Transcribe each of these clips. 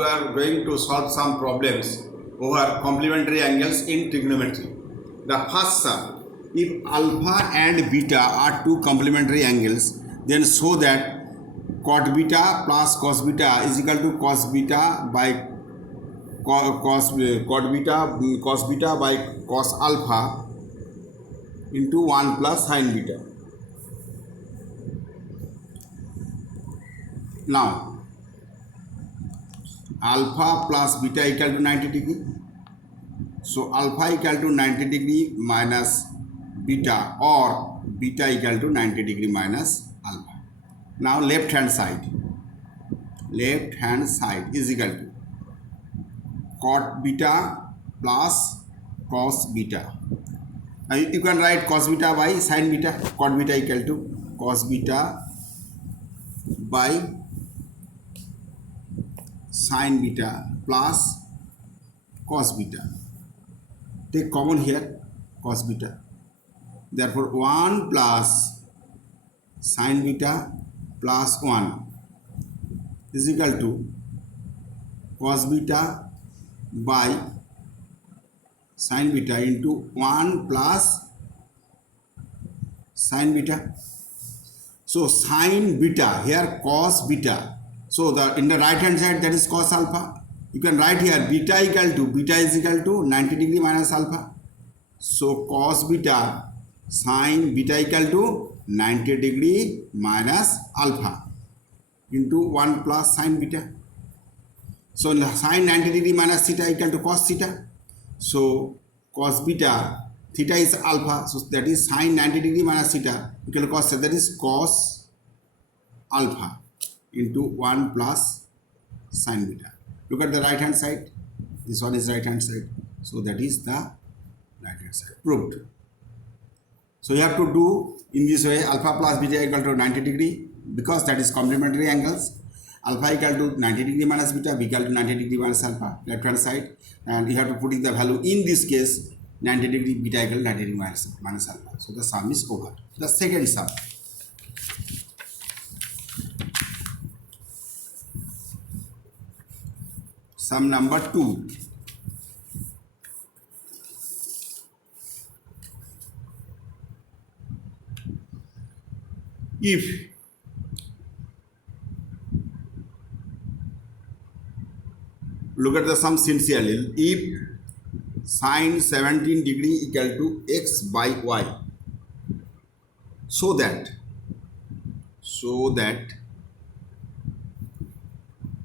We are going to solve some problems over complementary angles in trigonometry. The first sum, if alpha and beta are two complementary angles, then show that cot beta plus cos beta is equal to cos beta by cos beta by cos alpha into 1 plus sin beta. Now, alpha plus beta equal to 90 degree. So alpha equal to 90 degree minus beta, or beta equal to 90 degree minus alpha. Now left hand side is equal to cot beta plus cos beta. Now you can write cos beta by sin beta. Cot beta equal to cos beta by sin beta plus cos beta. Take common here cos beta. Therefore 1 plus sin beta plus 1 is equal to cos beta by sin beta into 1 plus sin beta. So sin beta here cos beta. So in the right hand side, that is cos alpha. You can write here beta is equal to 90 degree minus alpha. So cos beta sin beta equal to 90 degree minus alpha into 1 plus sin beta. So sin 90 degree minus theta equal to cos theta. So cos beta, theta is alpha, so that is sin 90 degree minus theta equal to cos theta, that is cos alpha into 1 plus sin beta. Look at the right hand side. This one is right hand side. So that is the right hand side. Proved. So you have to do in this way, alpha plus beta equal to 90 degree, because that is complementary angles. Alpha equal to 90 degree minus beta, beta equal to 90 degree minus alpha, left hand side. And you have to put in the value, in this case 90 degree beta equal to 90 degree minus alpha. So the sum is over. The second sum. Sum number 2. If look at the sum sincerely, if sin 17 degree equal to x by y, so that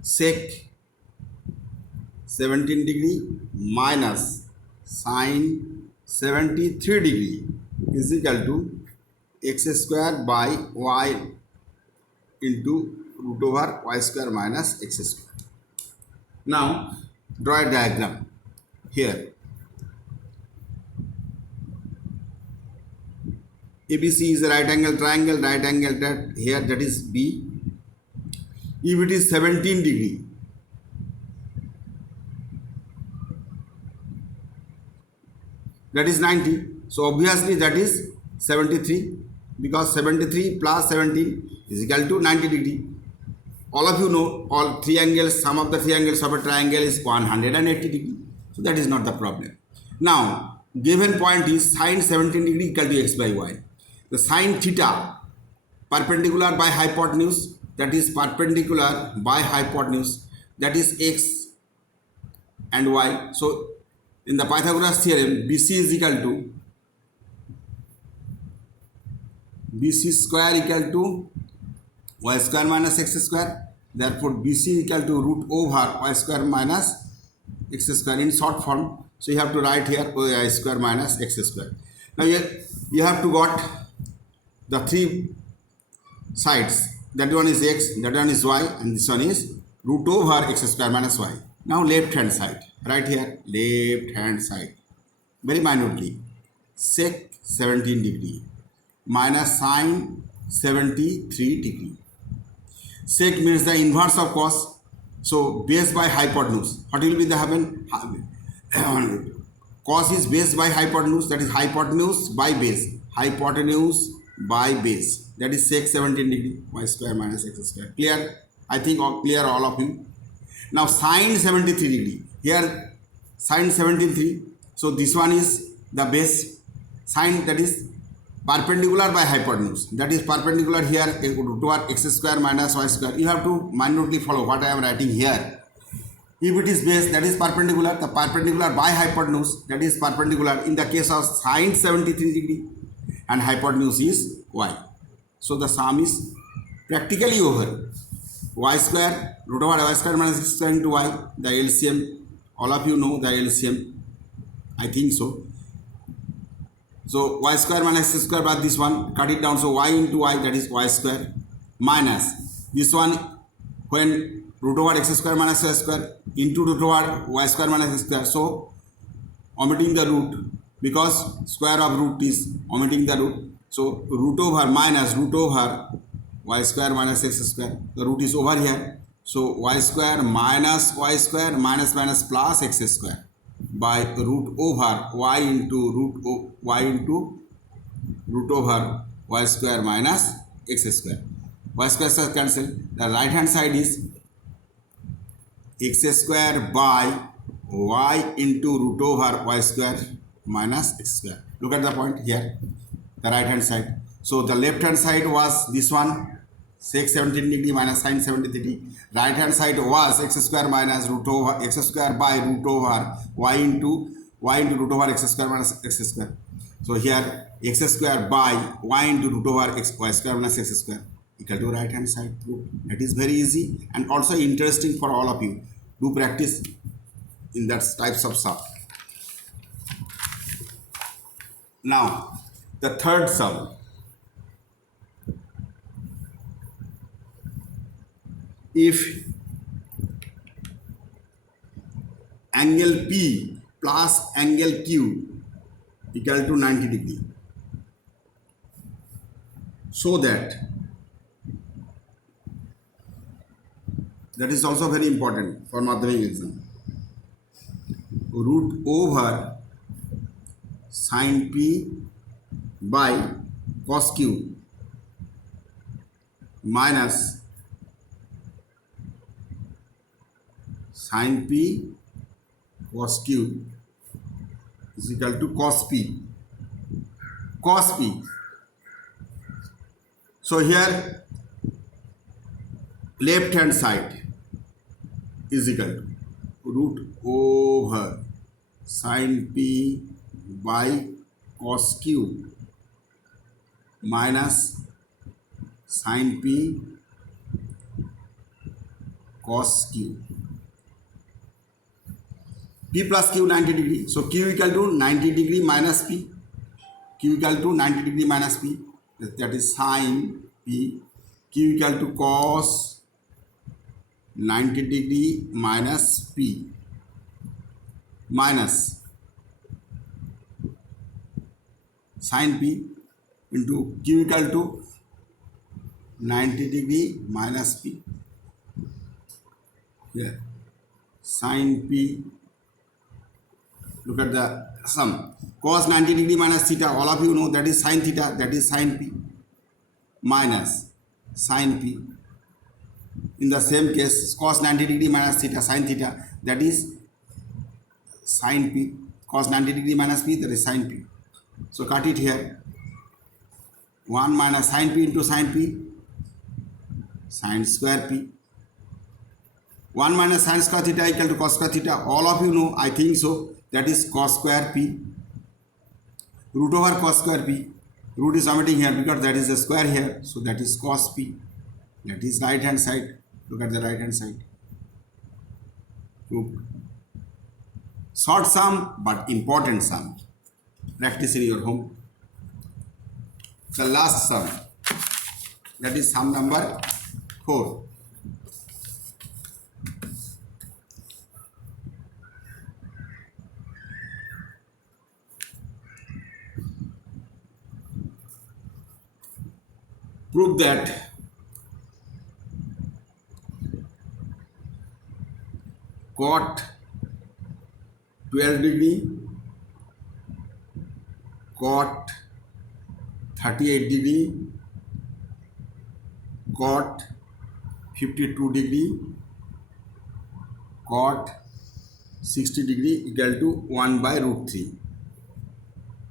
sec 17 degree minus sin 73 degree is equal to x square by y into root over y square minus x square. Now draw a diagram here. ABC is a right angle triangle, here, that is B. If it is 17 degree, that is 90. So obviously that is 73, because 73 plus 17 is equal to 90 degree. All of you know, all three angles, sum of the three angles of a triangle is 180 degree. So that is not the problem. Now, given point is sin 17 degree equal to x by y. The sin theta perpendicular by hypotenuse, that is perpendicular by hypotenuse, that is x and y. So in the Pythagoras theorem, BC is equal to BC square equal to y square minus x square. Therefore BC equal to root over y square minus x square in short form. So you have to write here y square minus x square. Now you have to got the three sides. That one is x, that one is y, and this one is root over x square minus y. Now left hand side, right here, left hand side, very minutely, sec 17 degree minus sin 73 degree. Sec means the inverse of cos. So base by hypotenuse. What will be the happen? Cos is base by hypotenuse, that is hypotenuse by base. Hypotenuse by base, that is sec 17 degree, y square minus x square. Clear? I think clear all of you. Now sine 73 degree. Here sine 73. So this one is the base. Sine, that is perpendicular by hypotenuse. That is perpendicular here toward x square minus y square. You have to minutely follow what I am writing here. If it is base, that is perpendicular. The perpendicular by hypotenuse, that is perpendicular in the case of sine 73 degree, and hypotenuse is y. So the sum is practically over. Y square root over y square minus x square into y, the LCM, all of you know the LCM, I think so. So y square minus x square by this one, cut it down, so y into y, that is y square, minus this one when root over x square minus y square into root over y square minus x square, so omitting the root because square of root is omitting the root, so root over minus root over y square minus x square, the root is over here, so y square minus minus plus x square by root over y into root over y square minus x square. Y square is cancel. The right hand side is x square by y into root over y square minus x square. Look at the point here, the right hand side. So the left hand side was this one, sec 17 degree minus sine 73 degree. Right hand side was x square minus root over x square by root over y into root over x square minus x square. So here x square by y into root over y square minus x square equal to right hand side proof. That is very easy and also interesting for all of you. Do practice in that types of sum. Now the third sum. If angle P plus angle Q equal to 90 degree, so that is also very important for Madhyamik exam, root over sin P by cos Q minus sin P cos Q is equal to cos P. Cos P. So here left hand side is equal to root over sin P by cos Q minus sin P cos Q. P plus Q 90 degree. So Q equal to 90 degree minus P. Q equal to 90 degree minus P. That is sin P. Q equal to cos 90 degree minus P minus sin P into Q equal to 90 degree minus P. Here sin P. Look at the sum. Cos 90 degree minus theta, all of you know that is sin theta, that is sin P minus sin P. In the same case, cos 90 degree minus theta, sin theta, that is sin P. Cos 90 degree minus P, that is sin P. So cut it here. 1 minus sin P into sin P, sin square P. 1 minus sin square theta equal to cos square theta. All of you know, I think so. That is cos square P. Root over cos square P. Root is omitting here because that is a square here. So that is cos P. That is right hand side. Look at the right hand side. Short sum but important sum. Practice in your home. The last sum. That is sum number 4. Prove that cot 12 degree, cot 38 degree, cot 52 degree, cot 60 degree equal to 1 by root 3.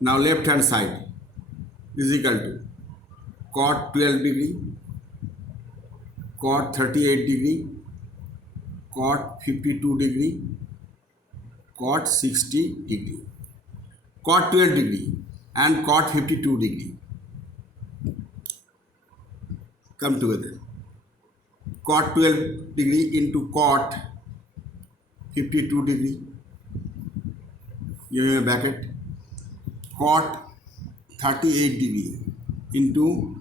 Now left hand side is equal to cot 12 degree, cot 38 degree, cot 52 degree, cot 60 degree. Cot 12 degree and cot 52 degree come together. Cot 12 degree into cot 52 degree, you have a bracket. Cot 38 degree into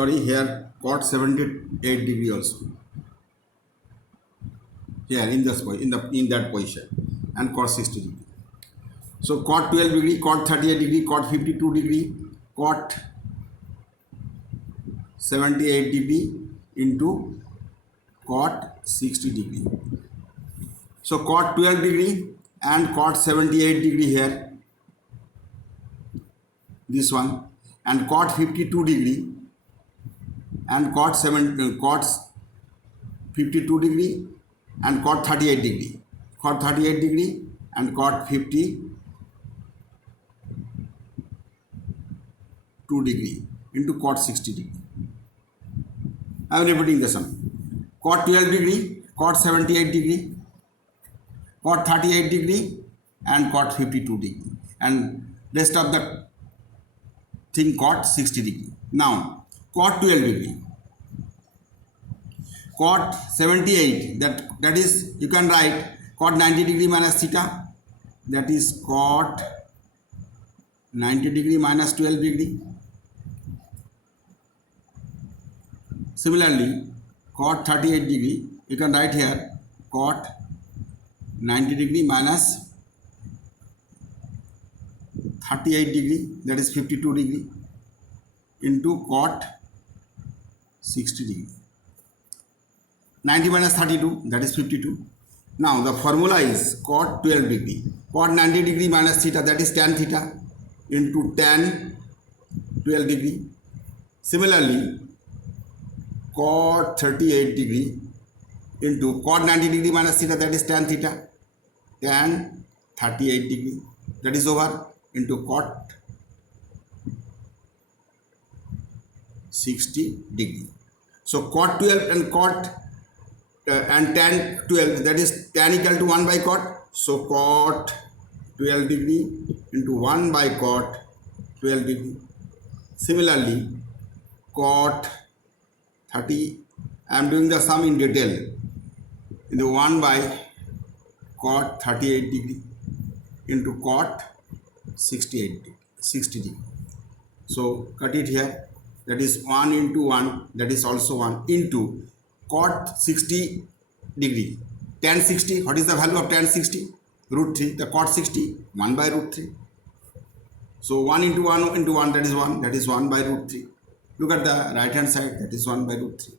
here cot 78 degree also, here in this in that position, and cot 60 degree. So cot 12 degree, cot 38 degree, cot 52 degree, cot 78 degree into cot 60 degree. So cot 12 degree and cot 78 degree here, this one, and cot 52 degree and cot 52 degree and cot 38 degree, cot 38 degree and cot 52 degree into cot 60 degree. I am repeating the sum. Cot 12 degree, cot 78 degree, cot 38 degree and cot 52 degree, and rest of the thing cot 60 degree. Now cot 12 degree, cot 78, that is, you can write cot 90 degree minus theta, that is cot 90 degree minus 12 degree. Similarly, cot 38 degree, you can write here cot 90 degree minus 38 degree, that is 52 degree, into cot 60 degree. 90 minus 32, that is 52. Now the formula is cot 12 degree, cot 90 degree minus theta, that is tan theta, into tan 12 degree. Similarly, cot 38 degree into cot 90 degree minus theta, that is tan theta, tan 38 degree, that is over, into cot 60 degree. So cot 12 and cot and tan 12, that is tan equal to 1 by cot. So cot 12 degree into 1 by cot 12 degree. Similarly, cot 30, I am doing the sum in detail, in the 1 by cot 38 degree into cot 60 degree. So cut it here, that is 1 into 1, that is also 1, into cot 60 degree. Tan 60, what is the value of tan 60? Root 3. The cot 60, 1 by root 3. So 1 into 1 into 1, that is 1, that is 1 by root 3. Look at the right hand side, that is 1 by root 3.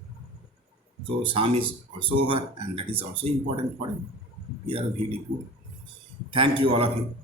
So sum is also over, and that is also important for you. We are really good. Thank you all of you.